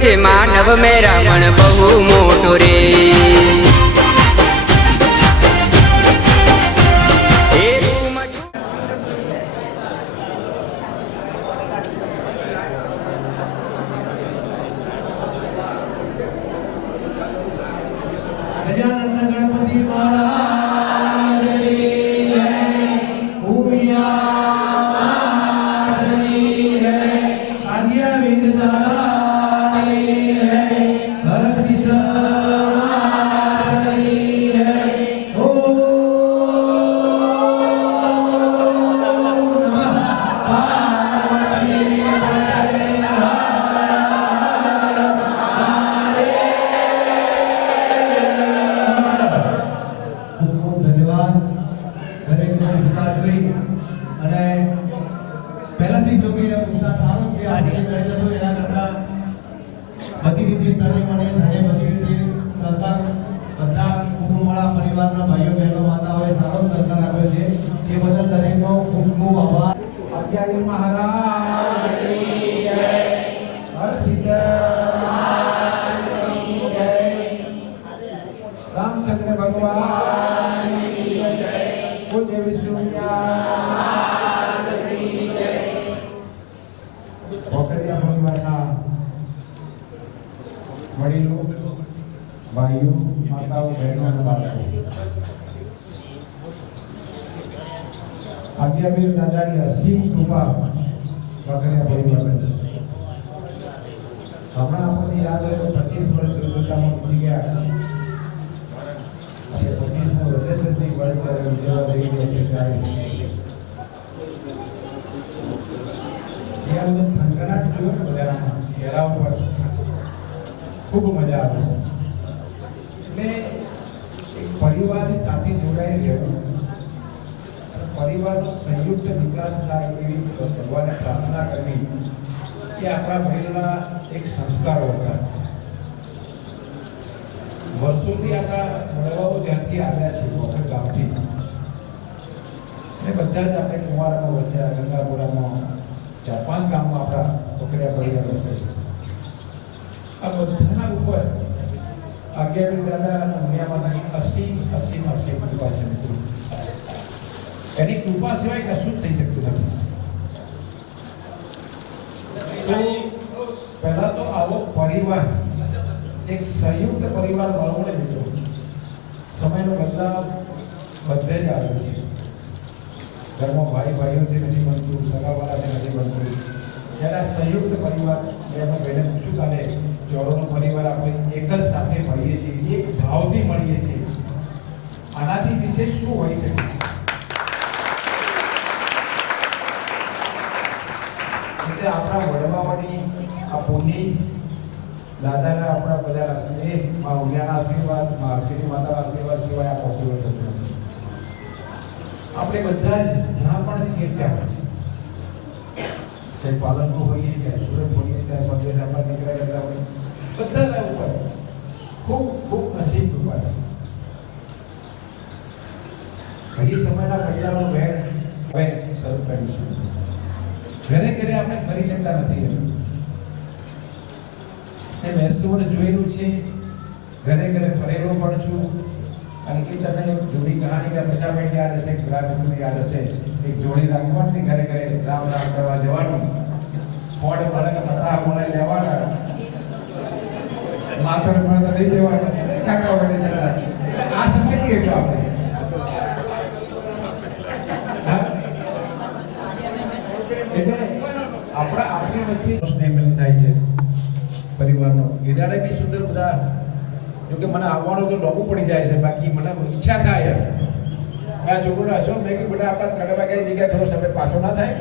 છે માનવ મેરામણ બહુ મોટો રે. रामचंद्र भगवान कुलदेव विष्णु वडीलो भाइयों माताओं बहनों और बालकों आज्ञावीर दादानी असीम कृपा वगैरह परिवार हमारा अपनी याद है 25 वर्ष दुर्घटना में पहुंच गया 25 में होते थे वर्ष पर विजय देवी जैसे जाए यार जब थनगनाट जो वगैरह घेराव पर खूब मजा આવે છે એટલે એક પરિવારની સાથે જોડાઈ રહેવું પરિવારનો સંયુક્ત વિકાસ થાય એવી ભગવાનને પ્રાર્થના કરવી એ આપણા વડીલોના એક સંસ્કારો હતા. વર્ષોથી આપણા વડવાઓ જ્યાંથી આવ્યા છે બોપર ગામથી અને બધા જ આપણે કુંવારામાં વસ્યા ગંગાપુરામાં 4-5 ગામમાં આપણા પોખરિયા પરિવાર વસે છે. આ બધાના ઉપર આज्ञावीर दादा दुनिया माता की असीम कृपा છે મિત્રો. એની કૃપા સિવાય કશું થઈ શકતું નથી. તો પહેલા તો આવો પરિવાર એક સંયુક્ત પરિવાર મળવો ને મિત્રો સમયનો બદલાવ બધે જ આવ્યો છે. ઘરમાં ભાઈઓથી નથી બનતું, સગાવાળાથી નથી બનતું. જ્યારે આ સંયુક્ત પરિવાર એમાં બહેને પૂછ્યું કાલે ચોરોનો પરિવાર આપણે એક જ સાથે મળીએ છીએ, એક ભાવથી મળીએ છીએ, આનાથી વિશેષ શું હોઈ શકે? એટલે આપણા વડવાઓની આ પુણ્ય દાદાના આપણા બધા સ્નેહ માં ઉમિયાના આશીર્વાદ માં હર્ષિની માતાના આશીર્વાદ સિવાય આ પોસિબલ થતું નથી. આપણે બધા જ જ્યાં પણ છીએ ત્યાં ચાહે પાલનપુર હોઈએ, ચાહે સુરત હોઈએ, ચાહે મધ્યપ્રદેશમાં દીકરા રહેતા હોય, બધાના ઉપર ખૂબ ખૂબ નસીબ કૃપા છે. હજી સમયના પહેલાનો વેણ હવે શરૂ કર્યું છે. ઘરે ઘરે આપણે ફરી શકતા નથી. એ વસ્તુઓને જોયેલું છે, ઘરે ઘરે ફરેલો પણ છું. અને એ તમને એક જોડી કહાની કે દશાબેન યાદ હશે, ગુજરાતની યાદ હશે. એક જોડી રાખવાની, ઘરે ઘરે રામ રામ કરવા જવાનું, ફોડ મળે પતરા મળે લેવાના, માથર મળે લઈ જવાના, કાકા વડે જતા. આ સમય કેટલો આપણે એટલે આપણી વચ્ચે સ્નેહ મિલન થાય છે પરિવારનો. ગીદાડે બી સુંદર બધા, જોકે મને આવવાનું તો ડોકું પડી જાય છે, બાકી મને ઈચ્છા થાય આ છોકરો છો મેં કે બેટા આપણા 3 વાગ્યાની જગ્યાએ થોડો સમય પાછો ના થાય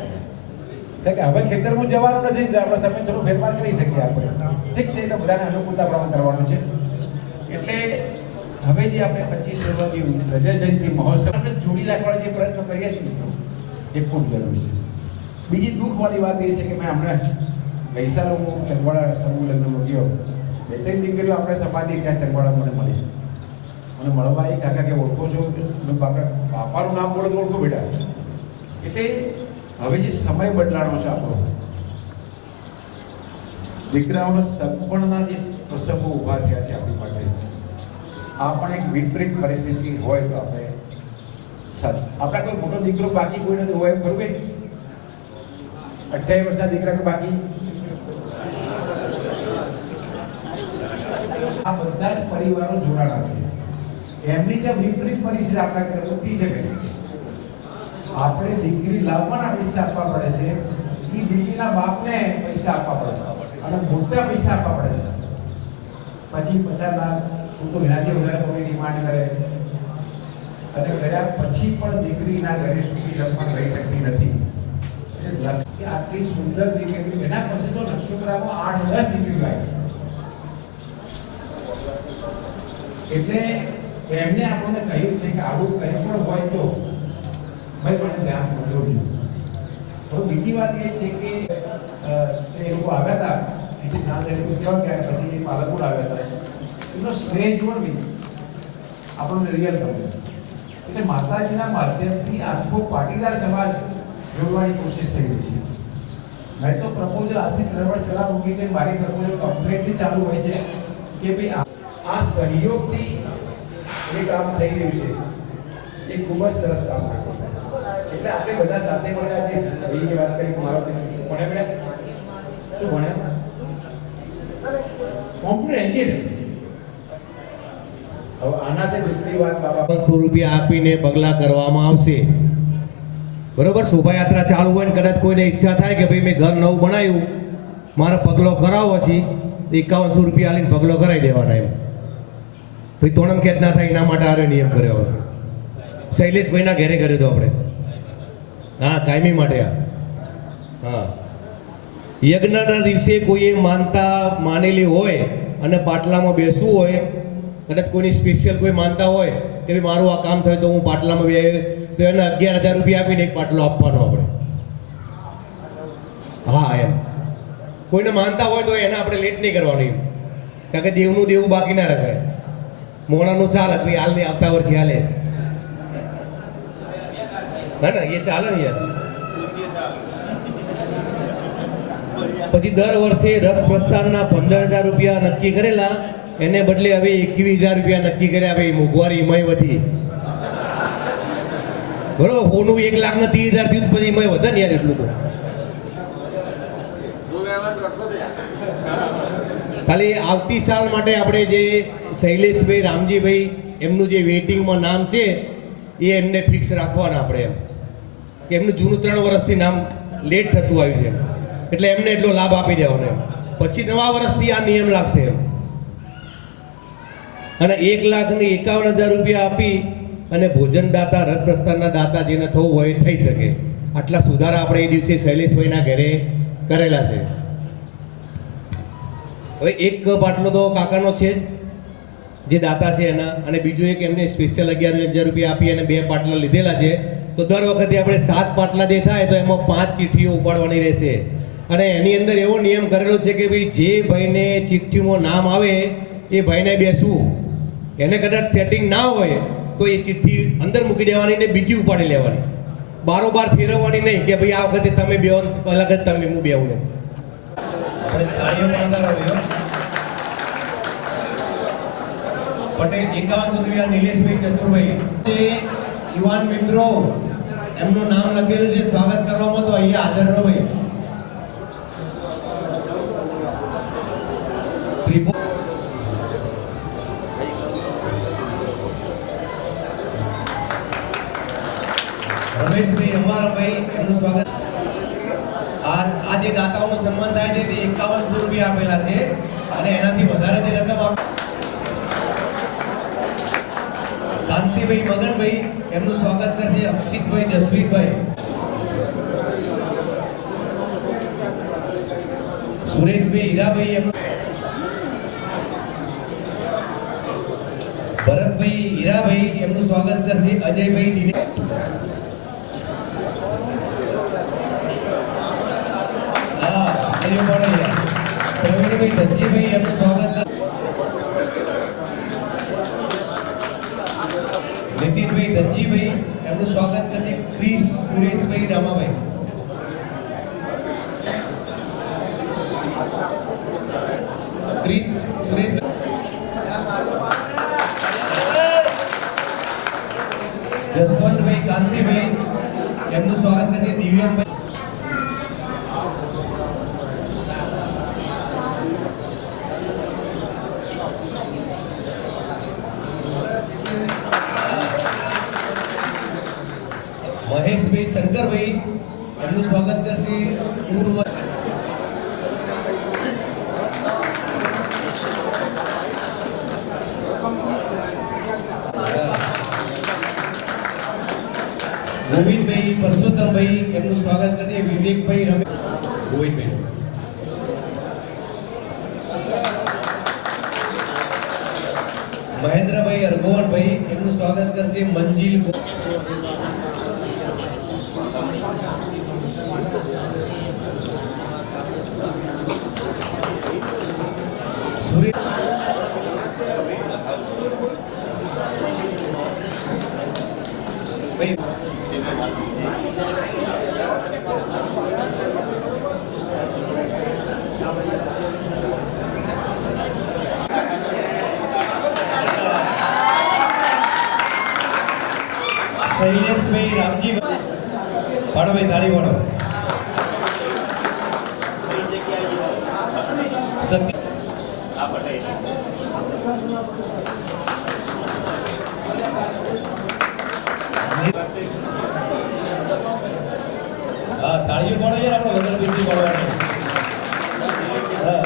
કે હવે ખેતરમાં જવાનું નથી, આપણે સમય થોડો ફેરફાર કરી શકીએ આપણે. ઠીક છે, એટલે બધાને અનુકૂળતા પ્રમાણે કરવાનું છે. એટલે હવે જે આપણે 25 રજત જયંતિ મહોત્સવ જોડી રાખવાનો જે પ્રયત્ન કરીએ છીએ એ ખૂબ જરૂરી છે. બીજી દુઃખવાળી વાત એ છે કે મેં હમણાં ગઈસાલ હું ચંગવાડા સમૂહ લગ્નમાં ગયો, 2-3 દીકરીઓ આપણે સમાધિ ત્યાં ચંગવાડા મને મળી. મને મળવા એ કાકા કે ઓળખો છો? બાપાનું નામ બોલો તો ઓળખો બેટા. એટલે હવે જે સમય બદલાનો છે આપણો, દીકરાઓના સગપણના જે પ્રસંગો ઊભા થયા છે આપણી માટે, આ પણ એક વિપરીત પરિસ્થિતિ હોય તો આપણે આપણા કોઈ મોટો દીકરો બાકી કોઈ નથી હોય ખરું કે 28 વર્ષના દીકરા કે બાકી આ બધા જ પરિવારો જોડાણા છે. એમની જે વિપરીત પરિસ્થિતિ આપણા ઘરે ઉઠી છે કે આપણે દીકરી લાવવાના પૈસા આપવા પડે છે, એ દીકરીના બાપને પૈસા આપવા પડે છે અને મોટા પૈસા આપવા પડે છે. પછી 50 લાખ હું તો એનાથી વધારે કોઈ ડિમાન્ડ કરે અને કર્યા પછી પણ દીકરીના ઘરે સુધી પણ રહી શકતી નથી. એટલે આટલી સુંદર દીકરી એના પછી તો નક્ષત્રામાં 8-10 દીકરીઓ આવી. એટલે એમને આપણને કહ્યું છે કે આવું કંઈ પણ હોય તો ભાઈ મને ધ્યાન કરજો. તો બીજી વાત એ છે કે એ લોકો આવ્યા હતા એથી ના એ લોકો કેવા ગયા પછી પાલનપુર આવ્યા હતા એનો શ્રેય જોડવી આપણને રિયલ ગમે. એટલે માતાજીના માધ્યમથી આખો પાટીદાર સમાજ જોડવાની કોશિશ થઈ રહી છે. મેં તો પ્રપોઝલ આશિષ રવડ ચલા મૂકી કે મારી પ્રપોઝલ કમ્પ્લીટલી ચાલુ હોય છે કે ભાઈ આ સહયોગથી એ કામ થઈ રહ્યું છે. એ ખૂબ જ સરસ કામ છે. એટલે આપણે બધા સાથે મળ્યા છે. ભાઈની વાત કરી મારો ભણ્યા બેટા શું ભણ્યા? Computer engineer. હવે આનાથી દૂસરી વાત બાબા 500 રૂપિયા આપીને પગલાં કરવામાં આવશે. બરોબર, શોભાયાત્રા ચાલુ હોય ને કદાચ કોઈને ઈચ્છા થાય કે ભાઈ મેં ઘર નવું બનાવ્યું, મારે પગલો કરાવવો છે, 5100 રૂપિયા આલીને પગલો કરાવી દેવાના. એમ ભાઈ તોણમ ખેત ના થાય એના માટે આરો નિયમ કર્યો. શૈલેષભાઈના ઘરે કર્યો તો આપણે. હા, કાયમી માટે. હા, યજ્ઞના દિવસે કોઈએ માનતા માનેલી હોય અને પાટલામાં બેસવું હોય, કદાચ કોઈની સ્પેશિયલ કોઈ માનતા હોય કે ભાઈ મારું આ કામ થયું તો હું પાટલામાં બે તો એને 11,000 રૂપિયા આપીને એક પાટલો આપવાનો આપણે. હા, એમ કોઈને માનતા હોય તો એને આપણે લેટ નહીં કરવાનું. કારણ કે દેવનું દેવું બાકી ના રખાય. મોણાનું ચાલે ભાઈ હાલ નહીં, આવતા વર્ષે હાલે ના ના એ ચાલે ને યાર. પછી દર વર્ષે રથ પ્રસ્થાનના 15,000 રૂપિયા નક્કી કરેલા, એને બદલે હવે 21,000 રૂપિયા નક્કી કર્યા. ભાઈ મોંઘવારી મય વધી. બરોબર, હોનું 1,30,000 થયું પછી મય વધે ને યાર એટલું તો. ખાલી આવતી સાલ માટે આપણે જે શૈલેષભાઈ રામજીભાઈ એમનું જે વેઇટિંગમાં નામ છે એ એમને ફિક્સ રાખવાના આપણે. એમ કે એમનું જૂનું 3 વર્ષથી નામ લેટ થતું આવ્યું છે એટલે એમને એટલો લાભ આપી દેવાનો. એમ પછી નવા વર્ષથી આ નિયમ લાગશે. એમ અને 1,51,000 રૂપિયા આપી અને ભોજનદાતા રથ પ્રસ્થાનના દાતા જેને થવું હોય થઈ શકે. આટલા સુધારા આપણે એ દિવસે શૈલેષભાઈના ઘરે કરેલા છે. હવે એક બાટલો તો કાકાનો છે જ જે દાતા છે એના, અને બીજું એક એમને સ્પેશિયલ 11,000 રૂપિયા આપી અને 2 પાટલા લીધેલા છે. તો દર વખતે આપણે 7 પાટલા જે થાય તો એમાં 5 ચિઠ્ઠીઓ ઉપાડવાની રહેશે. અને એની અંદર એવો નિયમ કરેલો છે કે ભાઈ જે ભાઈને ચિઠ્ઠીમાં નામ આવે એ ભાઈને બેસવું. એને કદાચ સેટિંગ ના હોય તો એ ચિઠ્ઠી અંદર મૂકી દેવાની ને બીજી ઉપાડી લેવાની. બારોબાર ફેરવવાની નહીં કે ભાઈ આ વખતે તમે બે અલગ જ તમે હું બેવું. પટેલ 5100 રૂપિયા નિલેશભાઈ ચતુરભાઈ. યુવાન મિત્રો એમનું નામ લખેલું છે સ્વાગત કરવામાં, તો અહીંયા હાજર રહો ભાઈ. રમેશભાઈ અમારા ભાઈ એમનું સ્વાગત. આ જે દાતાઓનું સન્માન થાય છે તે 5100 રૂપિયા આપેલા છે અને એનાથી વધારે જે રકમ શાંતિભાઈ મગનભાઈ એમનું સ્વાગત કરશે અક્ષિતભાઈ જસવીરભાઈ. સુરેશભાઈ હીરાભાઈ એમનું, ભરતભાઈ હીરાભાઈ એમનું સ્વાગત કરશે અજયભાઈ દિનેશ. પ્રવીણભાઈ ધનજીભાઈ એમનું સ્વાગત. નીતિનભાઈ ધનજીભાઈ એમનું સ્વાગત કરશે ક્રિસ સુરેશભાઈ રામાભાઈ. એમનું સ્વાગત કરીએ દિવ્યાંગભાઈ. મહેશભાઈ શંકરભાઈ એમનું સ્વાગત કરશે પૂર્વ ગોવિંદભાઈ પરસોત્તમભાઈ એમનું સ્વાગત કરશે વિવેકભાઈ રમેશ ગોવિંદભાઈ. મહેન્દ્રભાઈ અરગોવનભાઈ એમનું સ્વાગત કરશે મંજિલ સુરેશ ભાઈ શૈલેષભાઈ રામજી પાડો ભાઈ તાળી પાડો. હા તાળીઓ પાડો યાર, આપણે વધારે બીજી પાડવાની. હા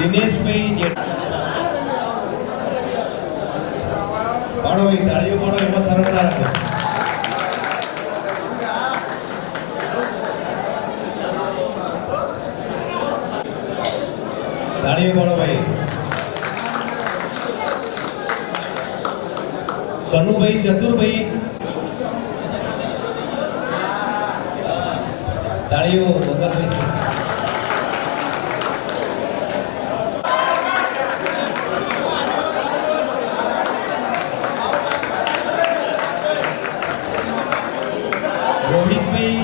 દિનેશભાઈ પાડો ભાઈ તાળીઓ પાડો, એમાં સરળતા રાખો. તાળીઓ પાડો ભાઈ. કનુભાઈ ચતુરભાઈ તાળીઓ વગર રોહિતભાઈ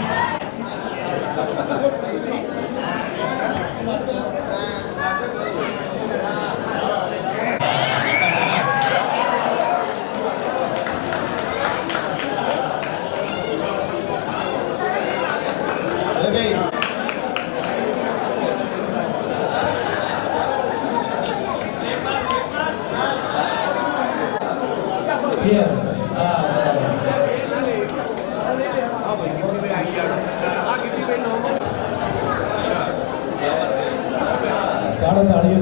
કાળો તાળીઓ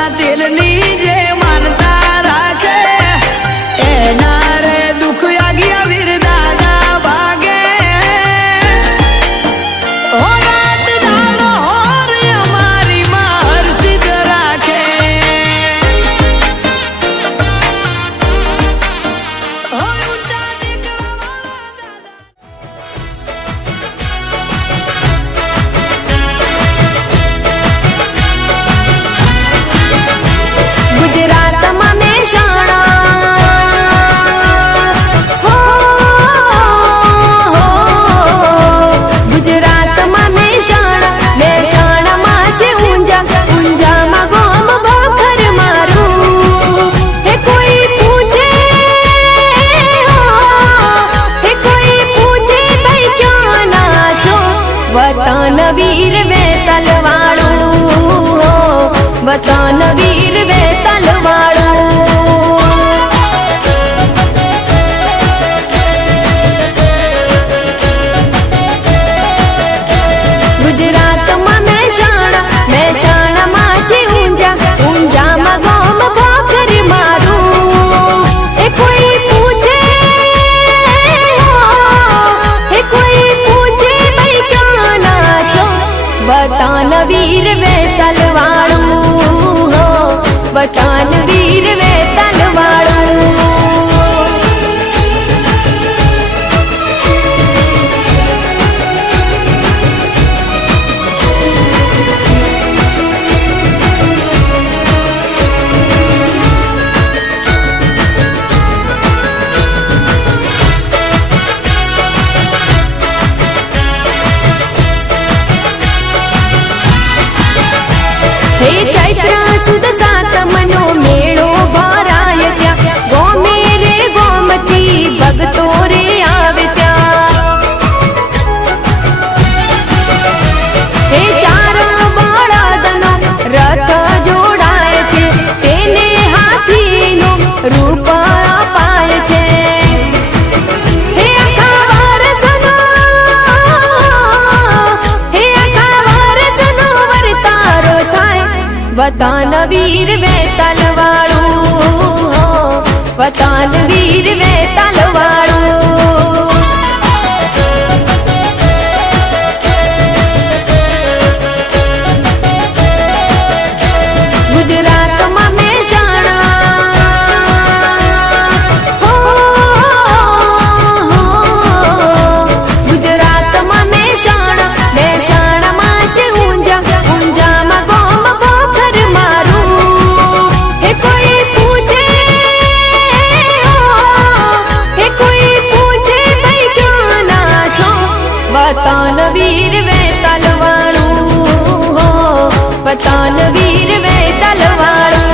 ના તેલની જે માનતા રાખે એના રે દુઃખ આગિયા વીર દાદા ભાગે ઓ રાત દાડો હોર અમારી માં હર્ષિત રાખે ઓ ઊંચા નીકળવાળા દાદા ગુજરાતમાં મહેસાણા હો ગુજરાતમાં મહેસાણામાં છે ઊંઝામાં ગોમ બોખર મારું હે કોઈ પૂછે હે કોઈ પૂછે ભાઈ ક્યાં ના છો વતન વીર વેતલ વાળું વતન વીર વેતલ વાળું ગુજરાતમાં મહેસાણામાં છે ઊંઝામાં ગોમ બોખર મારું એ કોઈ પૂછે એ કોઈ પૂછે ભાઈ ક્યાં ના છો વતન વીર વેતલ વાળું વતન વીર વેતલ વાળું હે ચૈત્ર સુદ સાતમનો મેળો ભરાય ત્યાં ગોમે રે ગોમતી ભગતો રે આવે ત્યાં હે ચાર બળદનો રથ જોડાય છે તેને હાથીનું રૂપ અપાય છે હે આખા વર્ષનો વર્તારો થાય વતન વીર વેતલ વાળું વતન વીર વેતલ વાળું ગુજરાતમાં મહેસાણા ગુજરાતમાં મહેસાણામાં છે ઊંઝામાં ગોમ બોખર મારું હે કોઈ પૂછે ભાઈ ક્યાં ના છો વતન વીર વેતલ વાળું વતન વીર વેતલ વાળું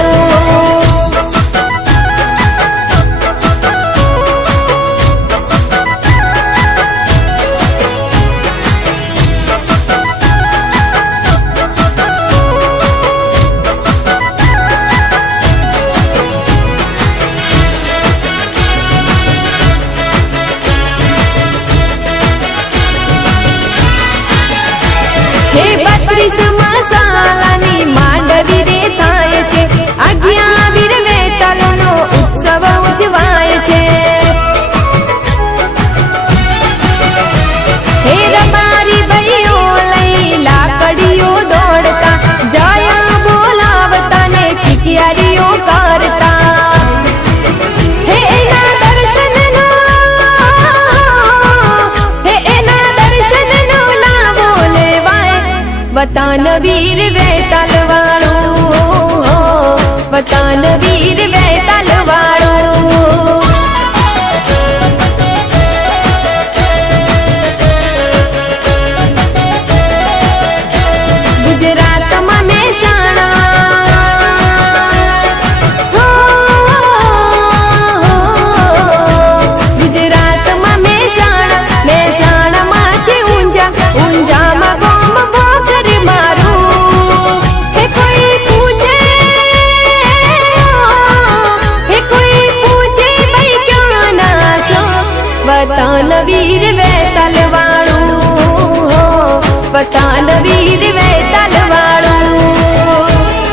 હે 32 મસાલાની માંડવી રે થાય છે આજ્ઞા વીર વેતલનો ઉત્સવ ઉજવાય છે હે રબારી ભાઈઓ લઈ લાકડીઓ દોડતા જયા બોલાવતા ને કિકિયારીઓ કરતા હે એના દર્શનનો લાવો લેવાય વતન વીર વેતલ વાળું વતન વીર વેતલ વાળું ગુજરાતમાં મહેસાણા ગુજરાતમાં મહેસાણામાં છે ઊંઝામાં ગોમ બોખર મારું હે કોઈ પૂછે ભાઈ ક્યાં ના છો વતન વીર વેતલ વાળું વતન વીર વેતલ વાળું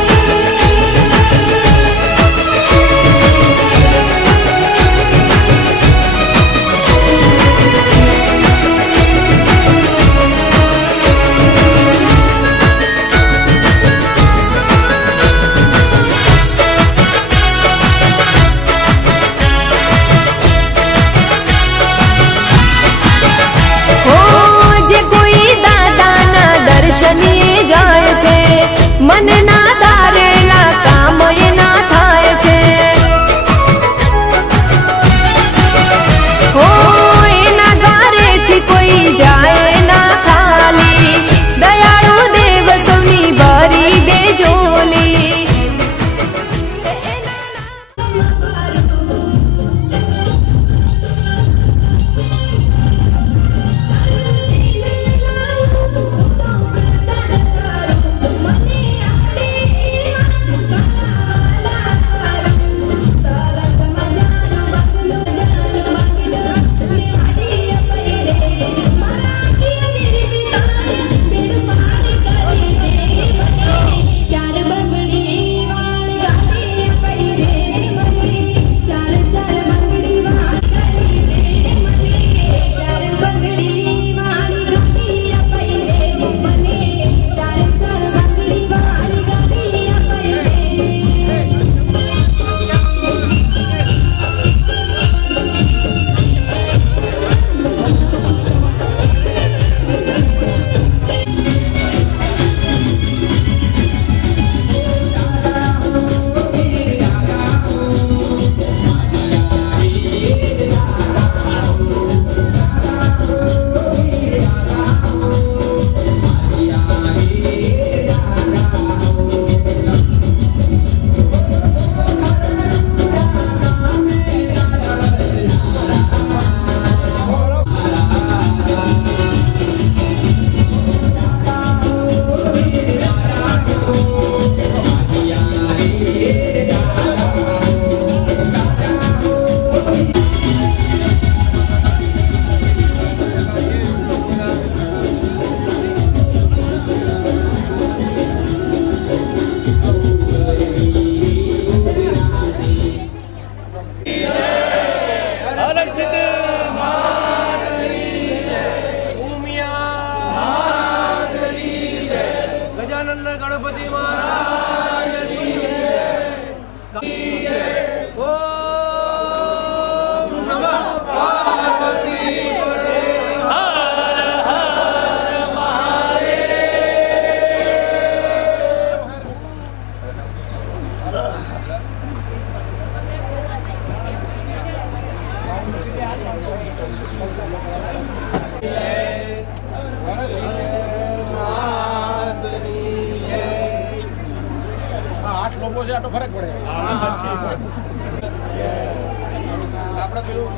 ગણપતિ મહારાજની જય. ઓમ નમઃ પાર્વતી પતે. હર હર મહાદેવ. આઠ લોકો છે આટલો ફરક પડે આપણે પેલું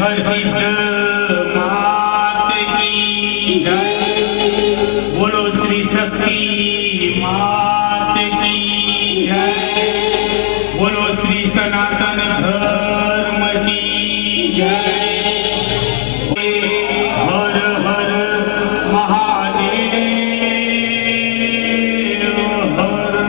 હર્ષિત માત કી જય બોલો શ્રી શક્તિ માત કી જય બોલો શ્રી સનાતન ધર્મ કી જય હર હર મહાદેવ હર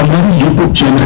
અમારી YouTube ચેનલ